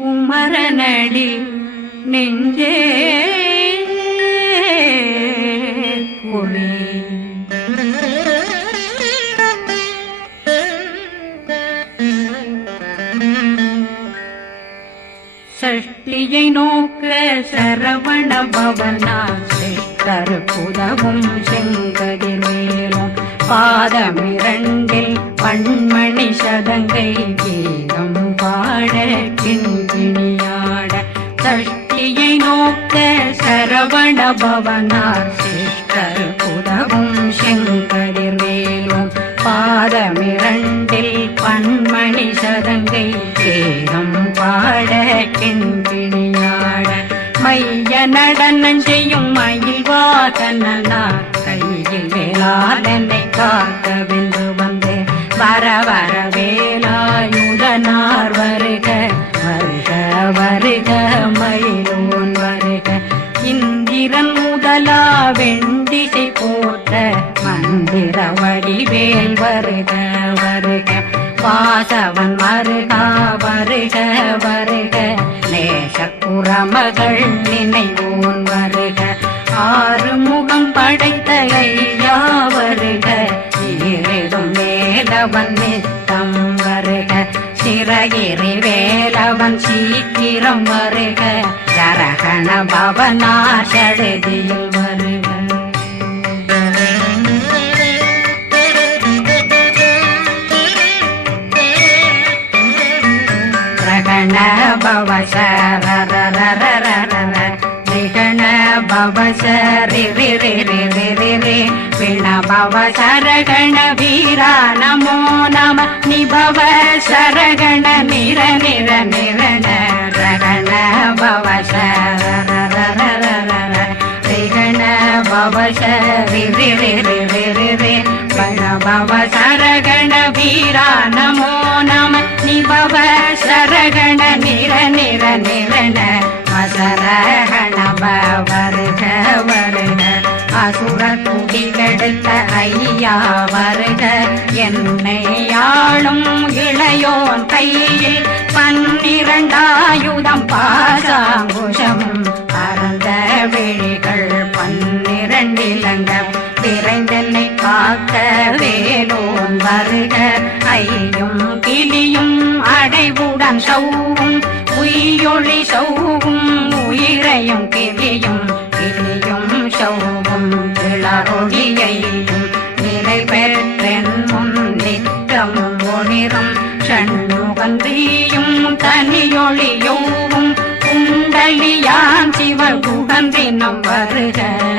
குமரனடி நெஞ்சே குடி சஷ்டியை நோக்க சரவண பவனா சிஷ்டர் புதவும் செங்கதிர் மேலும் பாதமிரண்டில் பண்மணி சதங்கை கீதம் பாட கிண்கிணியாட சஷ்டியை நோக்க சரவண பவனார் சிஷ்டர் புதவும் செங்கதிர் வேலும் பாதமிரண்டில் பண்மணி சதங்கை கீதம் பாட கிண்கிணியாட மைய நடனம் செய்யும் மயில் வாகனா கையில் வேளாளனை காக்க வென்று வந்தே. வர வர வேலாயுதனார் வருக வருக வருக மயிலோன் வருக. இந்திரன் முதலா வெண்டிசை போட்ட மந்திர வடிவேல் வருக வருக. வாசவன் வருகா வருக வருக. நேசக்குறமகள் நினைவோன் வருக. ஆறு முகம் படை ஐயா வருக ஈரிடும் வேலவன் நித்தம் வருக. சிறகிரி வேலவன் சீக்கிரம் வருக. சரகண பவனா வருக. பிரகண பவசர பவ சரி ரி ரி ரி ரி ரி ரி பிண பவ சரகண வீரா நமோ நம நிபவ சரகண நிர நிர நிரண ரகண பவ சரரரரரர ரிகண பவ சரி ரி ரி ரி ரி ரி ரி பிண பவ சரகண வீரா நமோ நம நிபவ சரகண வருக வருக அசுர குடி கெடுத்த ஐயா வருக. என்னை ஆளும் இளையோன் கையில் பன்னிரண்டாயுதம் பாசாங்குஷம். பரந்த விழிகள் பன்னிரண்டிலங்க விரைந்தனை காக்க வேலோன் வருக. ஐயும் கிளியும் அடைவுடன் சௌவும் உயிரொளி சௌவும் உயிரையும் கிவியும் கிளியும் சௌவும் இளரொளியையும் நிலை பெற்றென் முன் நித்தமும் ஒளிரும் ஷண்முகந்தியும் தனியொளியோவும் குண்டலியான் சிவ குகந்தினம் வருக.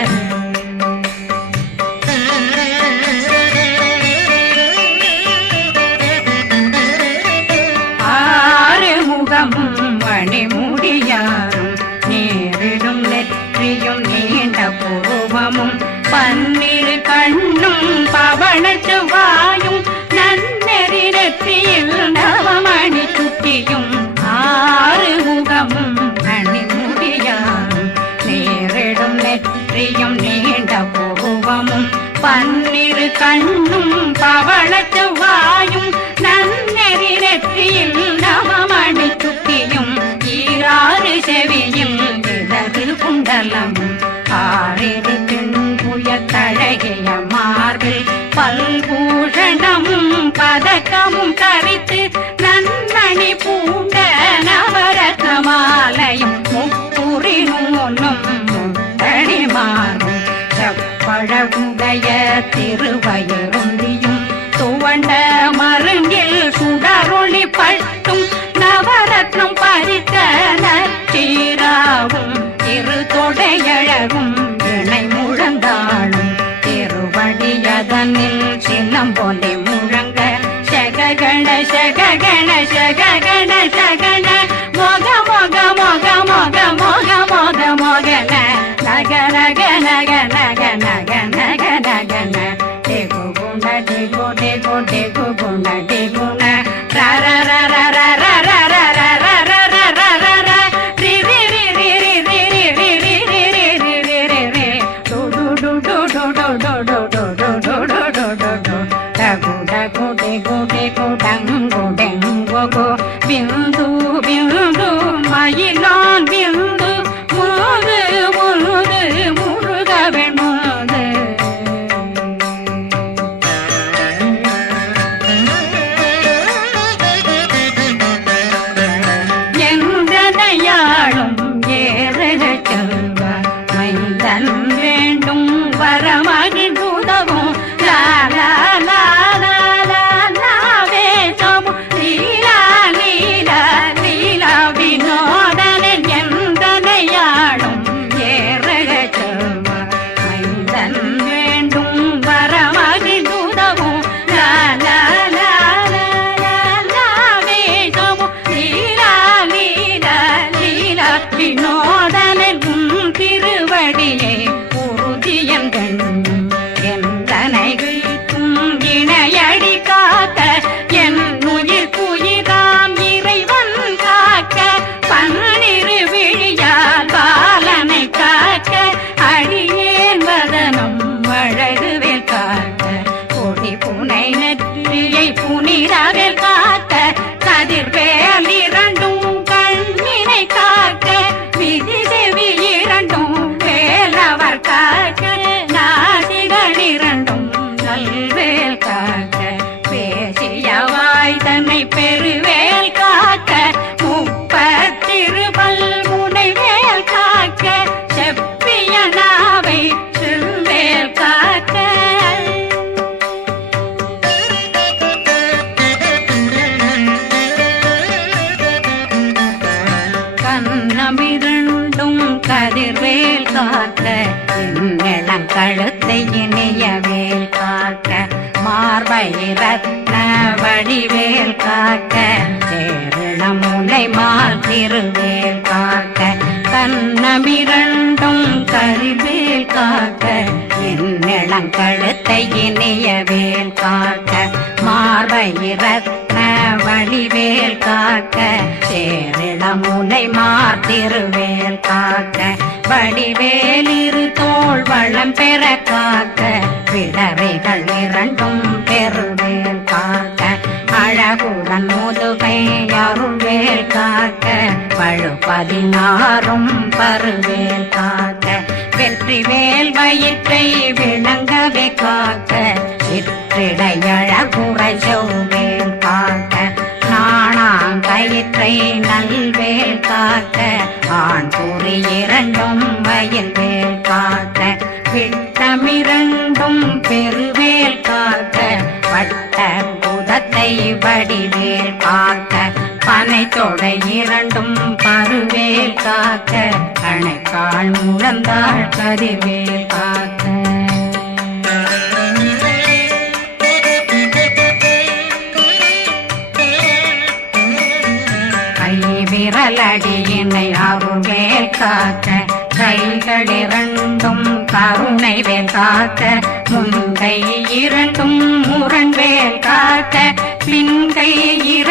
செவியும் விதவில் குண்டலம். ஆறிரு பெண்புய தழகிய மார்பில் பல்பூஷணமும் பதக்கமும் தரித்து நன்மணி பூண்ட நவரத்ன மாலையும் முப்புரி நூலும் முத்தணிமாறும் செப்பழகுடைய திருவயரும் திரையழகும் இணை முழந்தாளும். திருவடியதனில் சின்னம் போலே முழங்க. சககண சககண சககண சகன. மோக மோக மோக மோக மோக மோக மோகன. நக நக. காக்க சேரணமுனை மாற்றிருவேல் காக்க. தன்னமிரண்டும் கரிவேல் காக்க என்னிளங்கழுத்தை இனியவேல் காக்க. மார்பயிரத்ன வழிவேல் காக்க சேரிளமுனை மாத்திருவேல் காக்க. வடிவேலிரு தோல் வளம் பெற காக்க பிடரைகள் இரண்டும் பெறுவேல் காக்க. அழகுடன் முதுகை அருள்வேல் காக்க பழு பதினாறும் பருவேல் காக்க வெற்றி வேல் வயிற்றை விளங்கவே காக்க சிற்றிடையழகுறை செவ்வேல் காக்க நாணாங்கயிற்றை நல்வேல் காக்க ஆண் கூறி இரண்டும் வயல் வேல் காக்க விட்டமிரண்டும் பெருவேல் காக்க பட்ட வடிவேல் காக்க பனை தொடை இரண்டும் பருவேல் காக்க கணைக்கால் முழந்தாள் கருவேல் காக்க. விரலடியினை அருவேல் காக்க கைகள் இரண்டும் கருணை வேல் காக்க முன்கை இரண்டும் முரண்வேல் காக்க பின்கை இரு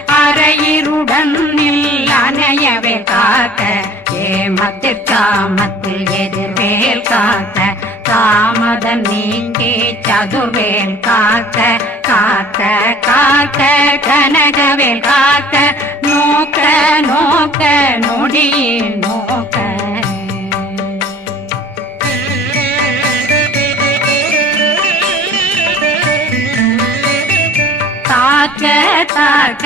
காரையிருடன் அணையவே காக்க ஏமத்திற்காமத்தில் எதிர்வேல் காத்த காமதன் நீங்கே சதுர்வேல் காத்த காத்த காத்த கனகவேல் காத்த நோக்க நோக்க நொடியின் நோக்க. தாக்க தாக்க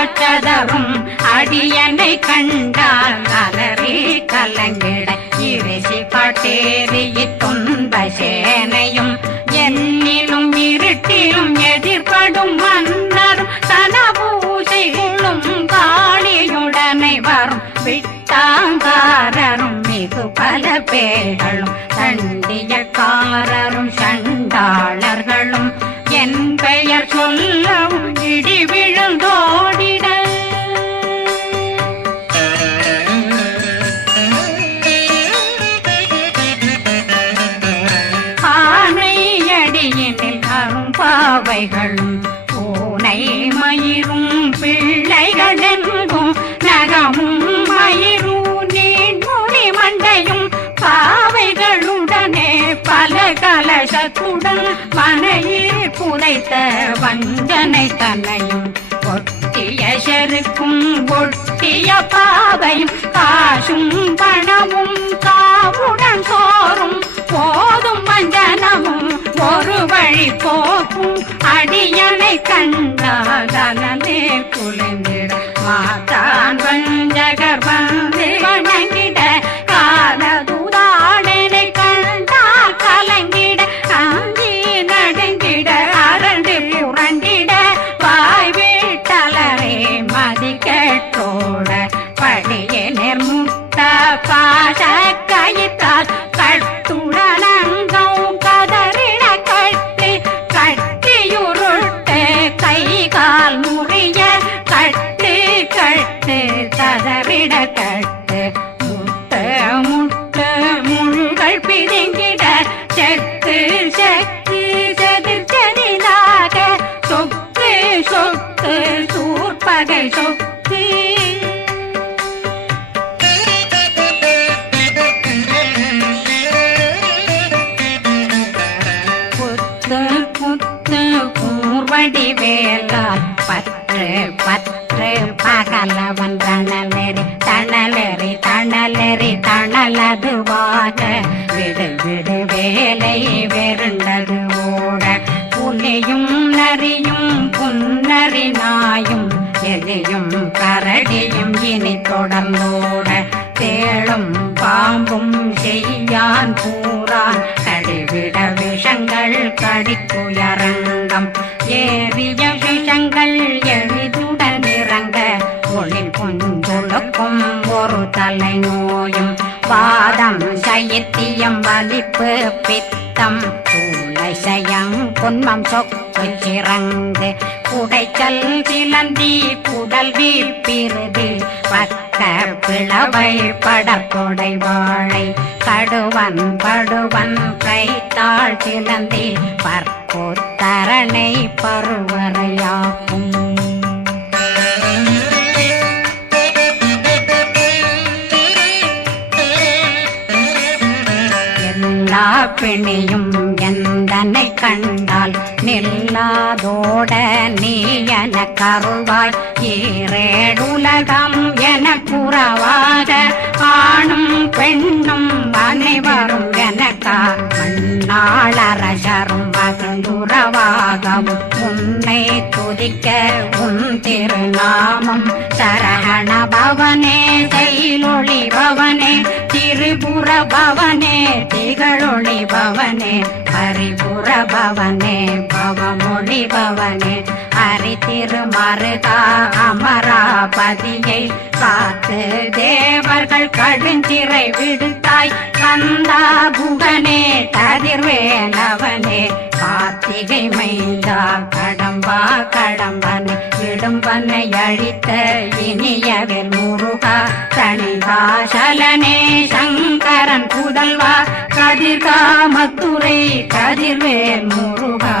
பிரம்மராட்சதரும் அடியனை கண்டால் அலறி கலங்கிட. இறைசி பாட்டேரி துன்பசே அரும்பாவைகளும் பூனை மயிரும் பிள்ளைகளெங்கும் நகமும் மயிரும் நீண்முடி மண்டையும் பாவைகளுடனே பல கலசத்துடன் மனையில் புதைத்த வஞ்சனை தன்னையும் ஒட்டிய செருக்கும் ஒட்டிய பாவையும் காசும் பணமும் காவுடன் சோறும் போதும் வஞ்சனமும் ஒரு வழி போக்கும். அடியனை கண்டாதனே குளிந்திட மாத்தான் வஞ்சகர் விஷங்கள் கடிக்குயரங்கம் ஏறிய விஷங்கள் எளிதுடன் இறங்க ஒளில் கொஞ்சொழுக்கும் ஒரு தலை நோயும். பாதம் சைத்தியம் வலிப்பு பித்தம். சூளை சயம் பொன்மம் சொக்கு சிறங்கு. குடைச்சல் சிலந்தி குடல் வீப்பிருது பக்க பிளவை படக்கொடை வாழை கடுவன் படுவன் கைத்தாள் சிலந்தி பற்போத்தரணை பருவரையாகும் எல்லா பிணியும் எந்தனை கண்டால் நில்லாதோட நீ என கருவாய். ஈரேடுலகம் என புறவாக ஆணும் பெண்ணும் அனைவரும் எனக்கா மண்ணாளரசரும் மகிழ்ந்துறவாகவும். உன்னை துதிக்க உன் திருநாமம் சரகண பவனே செயலொளி பவனே திரிபுர பவனே திகழொளி பவனே. ஹரிபுர பவனே பவமொழி பவனே. ஹரி திருமருகா அமராபதியை காத்து தேவர்கள் கடுஞ்சிறை விடுத்தாய். கந்தா புகனே ததிர்வேலவனே கார்த்திகை மைந்தா கடம்பா கடம்பன் இடும்பனை அழித்த இனியவில் முருகா தனிகாசலனே சங்கரன் புதல்வா கதிர்காமத்துறை கதிர்வேல் முருகா.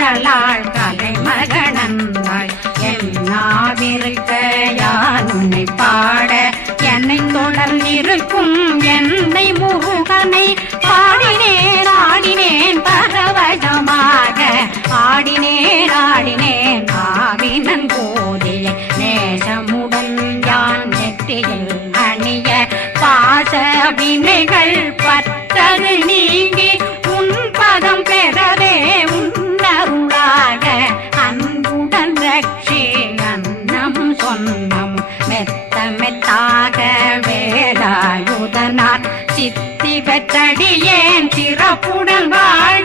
குழலாள் கலை மகனந்தாய். என்னாவிருக்க யான் உன்னை பாட என்னை தொடர் இருக்கும் என்னை முருகனை பாடினேன் ஆடினேன் பரவசமாக. ஆடினேன் ஆடினேன் ஆவினன் போதிய நேசமுடன் யான் நெற்றியில் அணிய பாச வினைகள் ஏன் சிறப்புடன் வாழ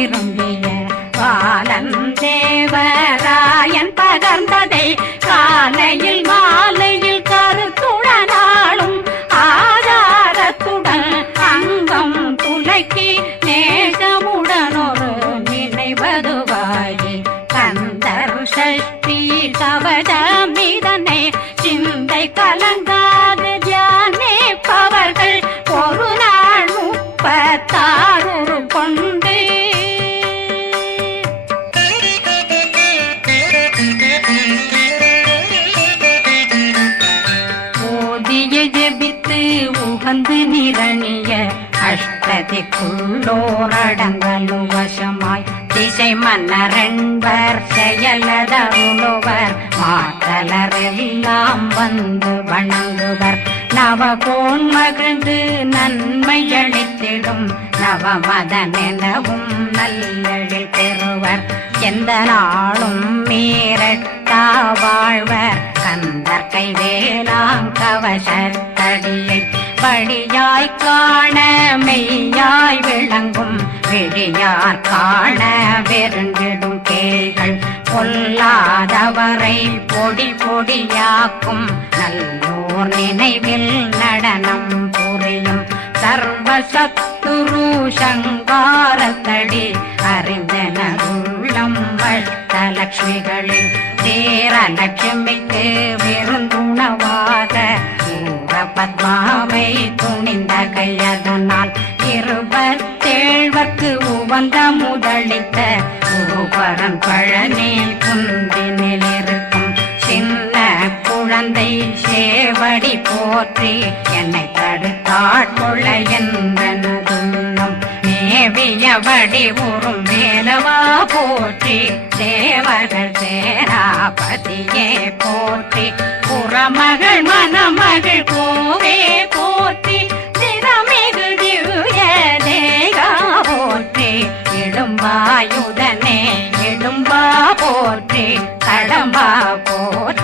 கவசம் பாலன் தேவராயன் பகர்ந்ததை காலையில் திசை மன்னரன்பர் செயலதருளுவர் மாற்றலரெல்லாம் வந்து வணங்குவர். நவகோன் மகிழ்ந்து நன்மை அளித்திடும் நவமதனெனவும் நல்லெழில் பெறுவர். எந்த நாளும் மீறட்டா வாழ்வர் கந்தர் கைவேலாம் கவசத்தடியை வழியாய் காண மெய்யாய் விளங்கும் விழியார் காண வெருண்டிடும் கேள்கள் பொல்லாதவரை பொடி பொடியாக்கும் நல்லோர் நினைவில் நடனம் புரியும் சர்வசத்துரு சங்காரத்தடி அறிந்தன உள்ளம் அறிந்தனருள்ளம் வட்டலட்சுமிகளில் தேரலட்சுமிக்கு விருந்துணவாக ஊர பத்மாவை துணிந்த கையதனால் இருப வந்த முதலித்த ஊபரன் பழனி குந்தினில் இருக்கும் சின்ன குழந்தை சேவடி போற்றி என்னை தடுத்தாட்கொள்ள என்றனதுள்ளம். மேவியபடி உறும் வேலவா போற்றி தேவர்கள் சேராபதியே போற்றி. புறமகள் மணமகள் கோவே போற்றி. போற்றி கடம்பா போற்றி.